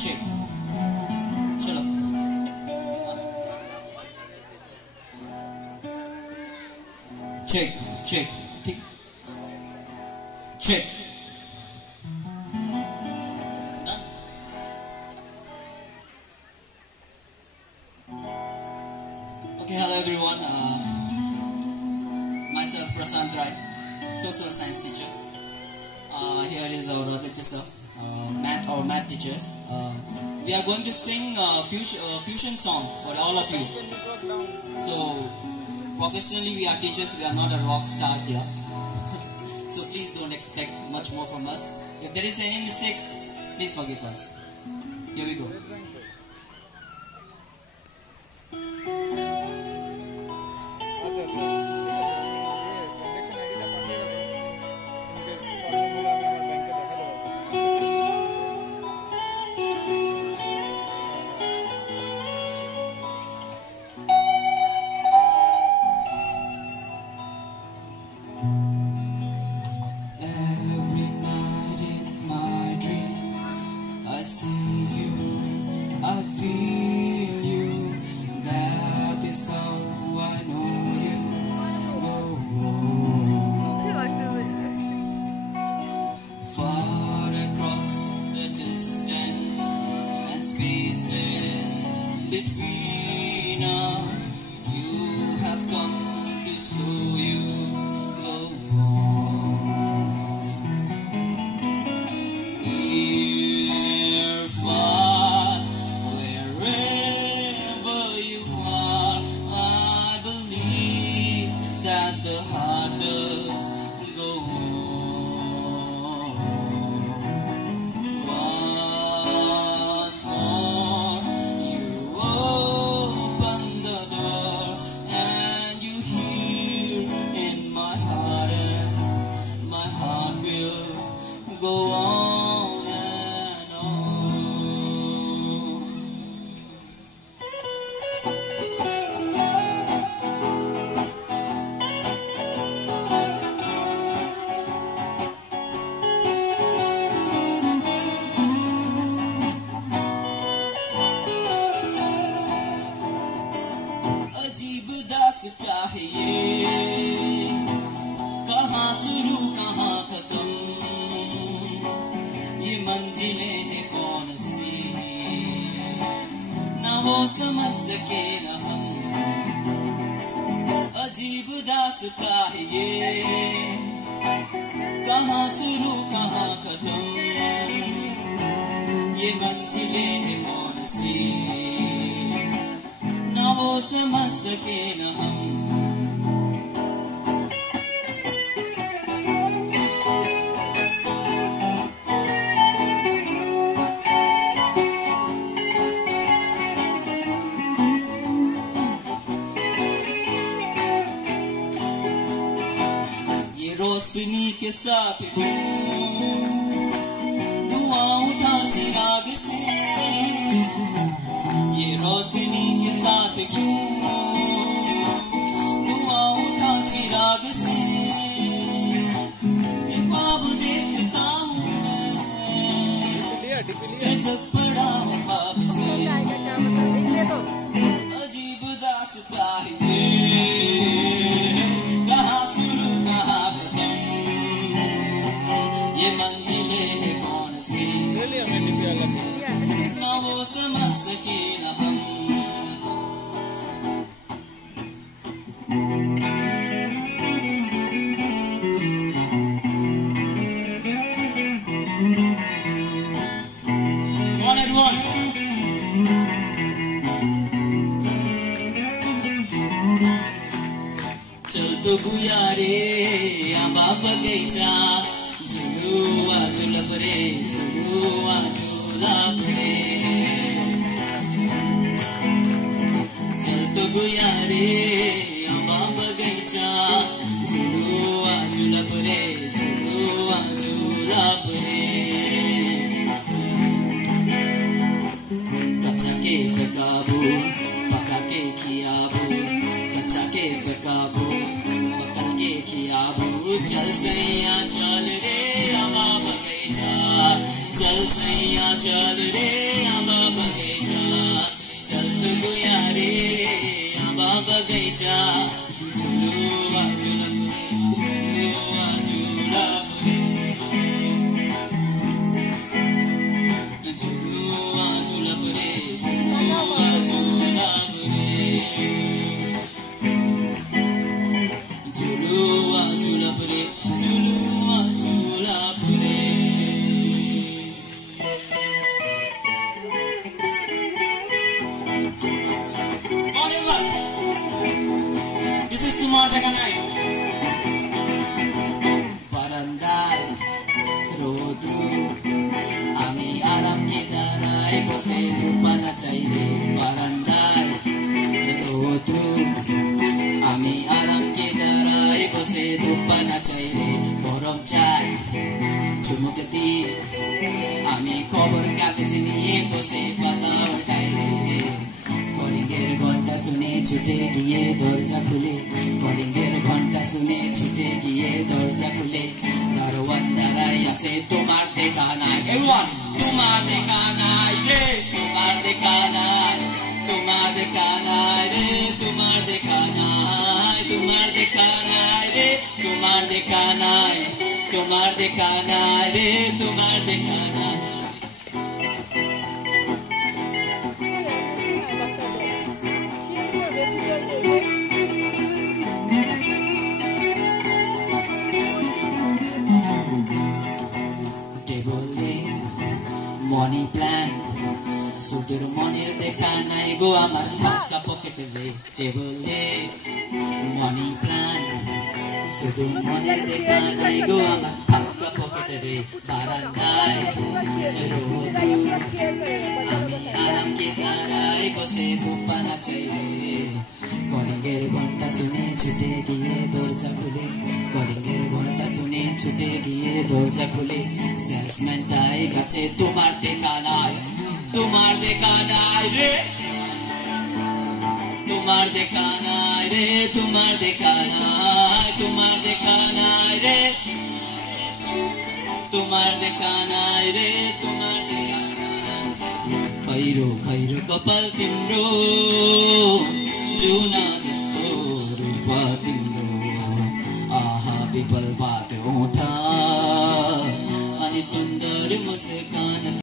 check. चलो check check ठीक check. Done. Okay, hello everyone. Myself Prasant Rai, social science teacher. Here is our Aditya sir, math teachers. We are going to sing a fusion song for all of you. So, professionally we are teachers, we are not a rock stars here. So please don't expect much more from us. If there is any mistakes, please forgive us. Here we go. I see you, I feel you, that is how I know you. Go far across the distance and spaces between us, you have come to show you. Go far, wherever you are, I believe that the heart does go on. Once more, you open the door and you hear in my heart, and my heart will go on. अजीब दास्तां है ये, कहाँ शुरू कहाँ खत्म, ये मंजिलें हैं कौन सी, न वो समझ सके न हम. अजीब दास्तां है ये, कहाँ शुरू कहाँ खत्म, ये मंजिलें हैं कौन सी, वो समझ सके न हम. ये रोशनी के साथ क्यों धुआं उठा चिराग से, ये रोशनी के साथ क्यों धुआं उठा चिराग से, ये ख्वाब देखता हूँ मैं, गजब बड़ा हूँ ख्वाब से. अजीब दास्तां है ये, कहाँ शुरू कहाँ खत्म, ये मंजिलें हैं कौन सी, न वो समझ सके न हम. One and one. चल तो गुया रे आंबा बगीचा, झुलुआ झुलब रे झुलुआ झुलब रे. चल तो गुया रे आंबा बगीचा, झुलुआ झुलब रे झुलुआ झुलब रे. कच्चा के फकाबू पका के खियाबू, कच्चा के फकाबू पका के खियाबू. चल सैया चल रे आंबा बगीचा, रोद्रु हामी आराम केदाराई बसेको पाना चाहिए बरन्दाई रोद्रु हामी आराम केदाराई बसेको पाना चाहिए गरम चाय झुमुकती हामी खबर कागज निये बसे पाता उठाइरे कलिङ्गेर घण्टा सुने छुटे गिए दर्जा खुले कलिङ्गेर घण्टा सुने छुटे गिए दर्जा खुले दरवान्दाराई आसे तुम्हार देखा নাই everyone तुम्हार देखा নাই रे तुम्हार देखा নাই तुम्हार देखा নাই रे तुम्हार देखा নাই तुम्हार देखा নাই रे तुम्हार देखा নাই तुम्हार देखा নাই रे तुम्हार देखा নাই money plan sudur money dekha nai go amar pakka pocket le table money plan sudur money dekha nai go amar pakka pocket le barandai rodu ami aram ke darai bose dupana chahiye कलिङ्गेर घण्टा सुने छुटे गिए दर्जा खुले कलिङ्गेर घण्टा सुने छुटे गिए दर्जा खुले सेल्समैन टाई काছে তোমার দেখা নাই রে তোমার দেখা নাই রে তোমার দেখা নাই তোমার দেখা নাই রে তোমার দেখা নাই रे তোমার দেখা নাই खैरो खैरो कपाल तिम्रो जुना जस्तो रूप तिम्रो आहा विपल बात ओठा अनि सुन्दर मुस्कान